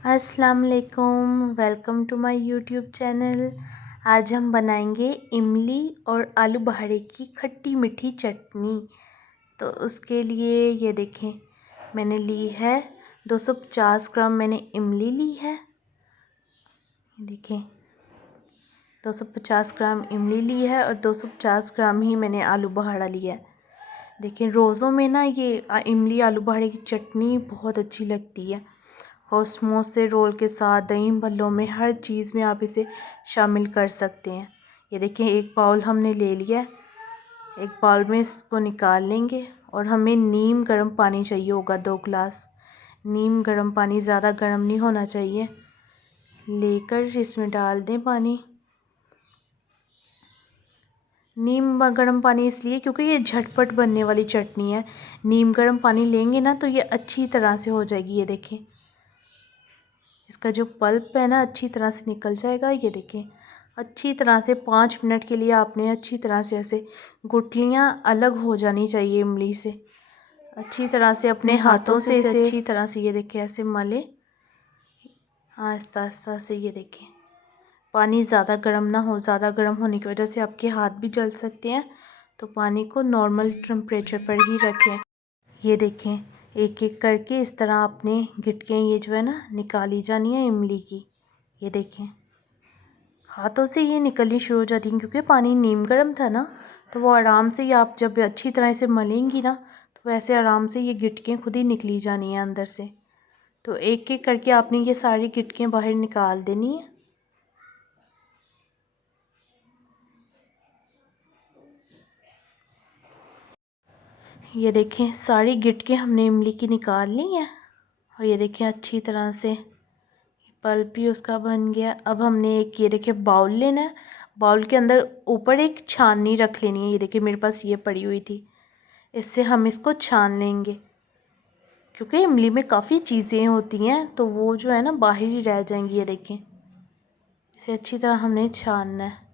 अस्सलाम वालेकुम, welcome to my YouTube channel. आज हम बनाएंगे इमली और आलू बहारे की खट्टी मीठी चटनी। तो उसके लिए ये देखें, मैंने ली है 250 ग्राम मैंने इमली ली है। देखें 250 ग्राम इमली ली है और 250 ग्राम ही मैंने आलू बहारा लिया है। देखें रोज़ों में ना ये इमली आलू बहारे की चटनी बहुत अच्छी लगती है और समोसे रोल के साथ दही भल्लों में हर चीज़ में आप इसे शामिल कर सकते हैं। ये देखिए एक बाउल हमने ले लिया है, एक बाउल में इसको निकाल लेंगे और हमें नीम गर्म पानी चाहिए होगा 2 गिलास। नीम गर्म पानी, ज़्यादा गर्म नहीं होना चाहिए। लेकर इसमें डाल दें पानी। नीम गर्म पानी इसलिए क्योंकि ये झटपट बनने वाली चटनी है। नीम गर्म पानी लेंगे ना तो ये अच्छी तरह से हो जाएगी। ये देखें इसका जो पल्प है ना अच्छी तरह से निकल जाएगा। ये देखें अच्छी तरह से 5 मिनट के लिए आपने अच्छी तरह से ऐसे गुठलियाँ अलग हो जानी चाहिए इमली से। अच्छी तरह से अपने हाथों से इसे अच्छी तरह से ये देखें ऐसे मले आहिस्ता आहिस्ता से। ये देखें पानी ज़्यादा गर्म ना हो, ज़्यादा गर्म होने की वजह से आपके हाथ भी जल सकते हैं, तो पानी को नॉर्मल टेम्परेचर पर ही रखें। ये देखें एक एक करके इस तरह आपने गिटकें ये जो है ना निकाली जानी है इमली की। ये देखें हाथों से ये निकलनी शुरू हो जाती है क्योंकि पानी नीम गर्म था ना, तो वो आराम से ही आप जब अच्छी तरह से मलेंगी ना तो वैसे आराम से ये गिटकें खुद ही निकली जानी है अंदर से। तो एक एक करके आपने ये सारी गिटकें बाहर निकाल देनी है। ये देखें सारी गिटकें हमने इमली की निकाल ली हैं और ये देखें अच्छी तरह से पल्प भी उसका बन गया। अब हमने एक ये देखिए बाउल लेना है। बाउल के अंदर ऊपर एक छाननी रख लेनी है। ये देखिए मेरे पास ये पड़ी हुई थी, इससे हम इसको छान लेंगे क्योंकि इमली में काफ़ी चीज़ें होती हैं तो वो जो है ना बाहर ही रह जाएंगी। ये देखें इसे अच्छी तरह हमने छानना है।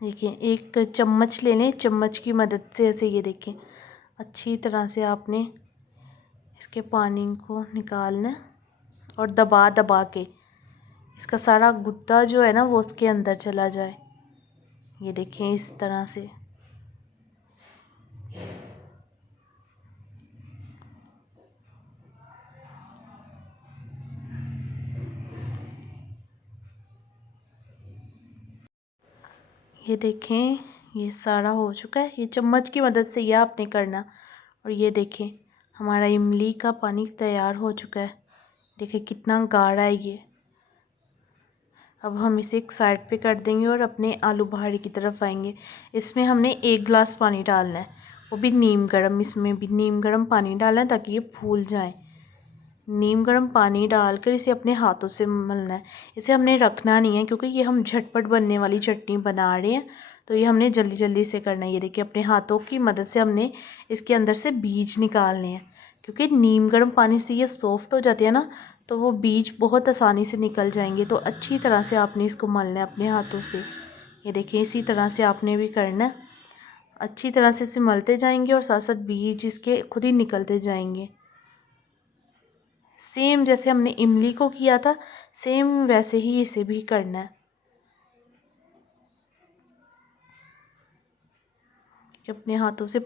देखिए एक चम्मच ले लें, चम्मच की मदद से ऐसे ये देखें अच्छी तरह से आपने इसके पानी को निकालना है और दबा दबा के इसका सारा गुद्दा जो है ना वो उसके अंदर चला जाए। ये देखें इस तरह से। ये देखें ये सारा हो चुका है। ये चम्मच की मदद से यह आपने करना। और ये देखें हमारा इमली का पानी तैयार हो चुका है। देखें कितना गाढ़ा है ये। अब हम इसे एक साइड पे कर देंगे और अपने आलू बहारे की तरफ आएंगे। इसमें हमने 1 गिलास पानी डालना है, वो भी नीम गर्म। इसमें भी नीम गर्म पानी डालना है ताकि ये फूल जाए। नीम गर्म पानी डालकर इसे अपने हाथों से मलना है। इसे हमने रखना नहीं है क्योंकि ये हम झटपट बनने वाली चटनी बना रहे हैं, तो ये हमने जल्दी जल्दी से करना है। ये देखिए अपने हाथों की मदद से हमने इसके अंदर से बीज निकालने हैं क्योंकि नीम गर्म पानी से ये सॉफ्ट हो जाती है ना, तो वो बीज बहुत आसानी से निकल जाएंगे। तो अच्छी तरह से आपने इसको मलना है अपने हाथों से। ये देखिए इसी तरह से आपने भी करना है। अच्छी तरह से इसे मलते जाएंगे और साथ साथ बीज इसके खुद ही निकलते जाएंगे। सेम जैसे हमने इमली को किया था सेम वैसे ही इसे भी करना है। अपने हाथों से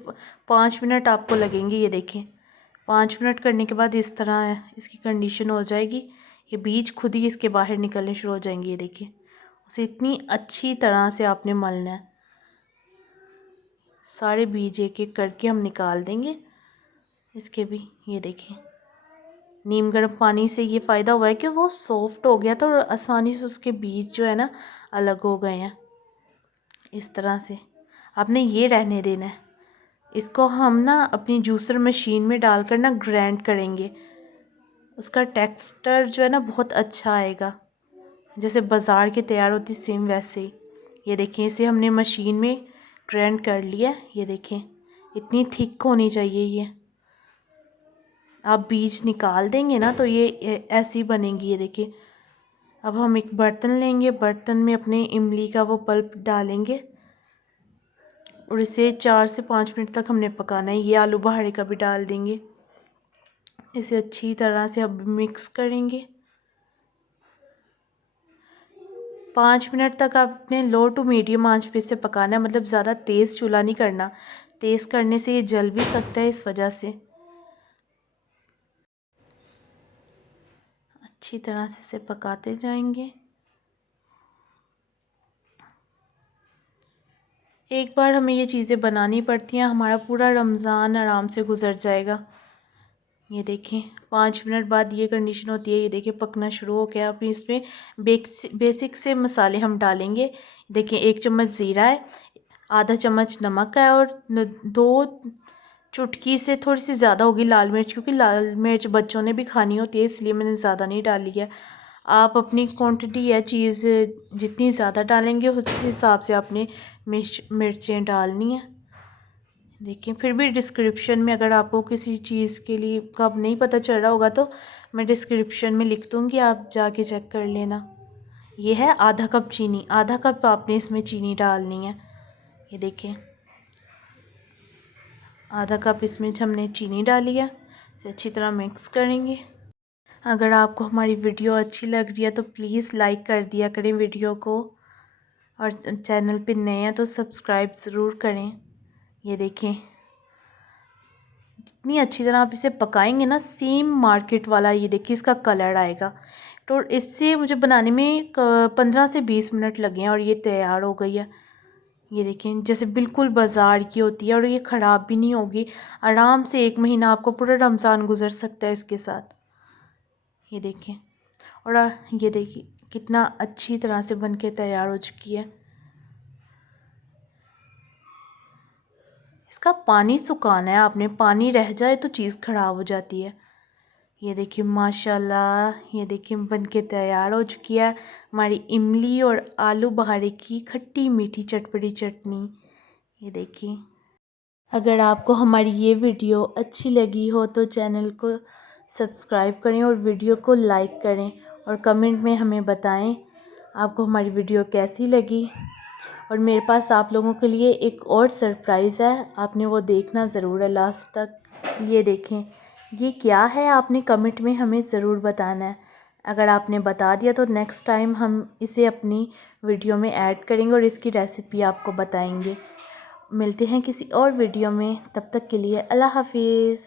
5 मिनट आपको लगेंगे। ये देखें 5 मिनट करने के बाद इस तरह इसकी कंडीशन हो जाएगी। ये बीज खुद ही इसके बाहर निकलने शुरू हो जाएंगे। ये देखिए उसे इतनी अच्छी तरह से आपने मलना है। सारे बीज एक एक करके हम निकाल देंगे इसके भी। ये देखें नीम गर्म पानी से ये फ़ायदा हुआ है कि वो सॉफ्ट हो गया था और आसानी से उसके बीज जो है ना अलग हो गए हैं। इस तरह से आपने ये रहने देना है। इसको हम ना अपनी जूसर मशीन में डालकर ना ग्राइंड करेंगे। उसका टेक्सचर जो है ना बहुत अच्छा आएगा, जैसे बाज़ार के तैयार होती सेम वैसे ही। ये देखें इसे हमने मशीन में ग्राइंड कर लिया। ये देखें इतनी थिक होनी चाहिए ये। आप बीज निकाल देंगे ना तो ये ऐसी बनेगी। ये देखिए अब हम एक बर्तन लेंगे, बर्तन में अपने इमली का वो पल्प डालेंगे। और इसे 4 से 5 मिनट तक हमने पकाना है। ये आलू बहारे का भी डाल देंगे। इसे अच्छी तरह से अब मिक्स करेंगे। 5 मिनट तक आपने लो टू मीडियम आंच पे इसे पकाना है, मतलब ज़्यादा तेज़ चूल्हा नहीं करना। तेज़ करने से ये जल भी सकता है, इस वजह से अच्छी तरह से इसे पकाते जाएंगे। एक बार हमें ये चीज़ें बनानी पड़ती हैं, हमारा पूरा रमज़ान आराम से गुजर जाएगा। ये देखें 5 मिनट बाद ये कंडीशन होती है। ये देखिए पकना शुरू हो गया। अभी इसमें बेसिक से मसाले हम डालेंगे। देखिए 1 चम्मच ज़ीरा है, आधा चम्मच नमक है और 2 चुटकी से थोड़ी सी ज़्यादा होगी लाल मिर्च, क्योंकि लाल मिर्च बच्चों ने भी खानी होती है, इसलिए मैंने ज़्यादा नहीं डाली है। आप अपनी क्वांटिटी या चीज़ जितनी ज़्यादा डालेंगे उस हिसाब से आपने मिर्चें डालनी है। देखिए फिर भी डिस्क्रिप्शन में अगर आपको किसी चीज़ के लिए कब नहीं पता चल रहा होगा तो मैं डिस्क्रिप्शन में लिख दूँगी, आप जाके चेक कर लेना। ये है आधा कप चीनी, आधा कप आपने इसमें चीनी डालनी है। ये देखिए आधा कप इसमें हमने चीनी डाली है। इसे अच्छी तरह मिक्स करेंगे। अगर आपको हमारी वीडियो अच्छी लग रही है तो प्लीज़ लाइक कर दिया करें वीडियो को, और चैनल पे नए हैं तो सब्सक्राइब ज़रूर करें। ये देखें जितनी अच्छी तरह आप इसे पकाएंगे ना, सेम मार्केट वाला ये देखिए इसका कलर आएगा। तो इससे मुझे बनाने में 15 से 20 मिनट लगे हैं और ये तैयार हो गई है। ये देखें जैसे बिल्कुल बाज़ार की होती है और ये ख़राब भी नहीं होगी। आराम से 1 महीना आपको पूरा रमज़ान गुजर सकता है इसके साथ। ये देखें और ये देखिए कितना अच्छी तरह से बन के तैयार हो चुकी है। इसका पानी सुखाना है आपने, पानी रह जाए तो चीज़ ख़राब हो जाती है। ये देखिए माशाल्लाह, ये देखिए बन के तैयार हो चुकी है हमारी इमली और आलू बहारे की खट्टी मीठी चटपटी चटनी। ये देखिए अगर आपको हमारी ये वीडियो अच्छी लगी हो तो चैनल को सब्सक्राइब करें और वीडियो को लाइक करें और कमेंट में हमें बताएं आपको हमारी वीडियो कैसी लगी। और मेरे पास आप लोगों के लिए एक और सरप्राइज़ है, आपने वो देखना ज़रूर है लास्ट तक। ये देखें ये क्या है, आपने कमेंट में हमें ज़रूर बताना है। अगर आपने बता दिया तो नेक्स्ट टाइम हम इसे अपनी वीडियो में ऐड करेंगे और इसकी रेसिपी आपको बताएंगे। मिलते हैं किसी और वीडियो में, तब तक के लिए अल्लाह हाफिज़।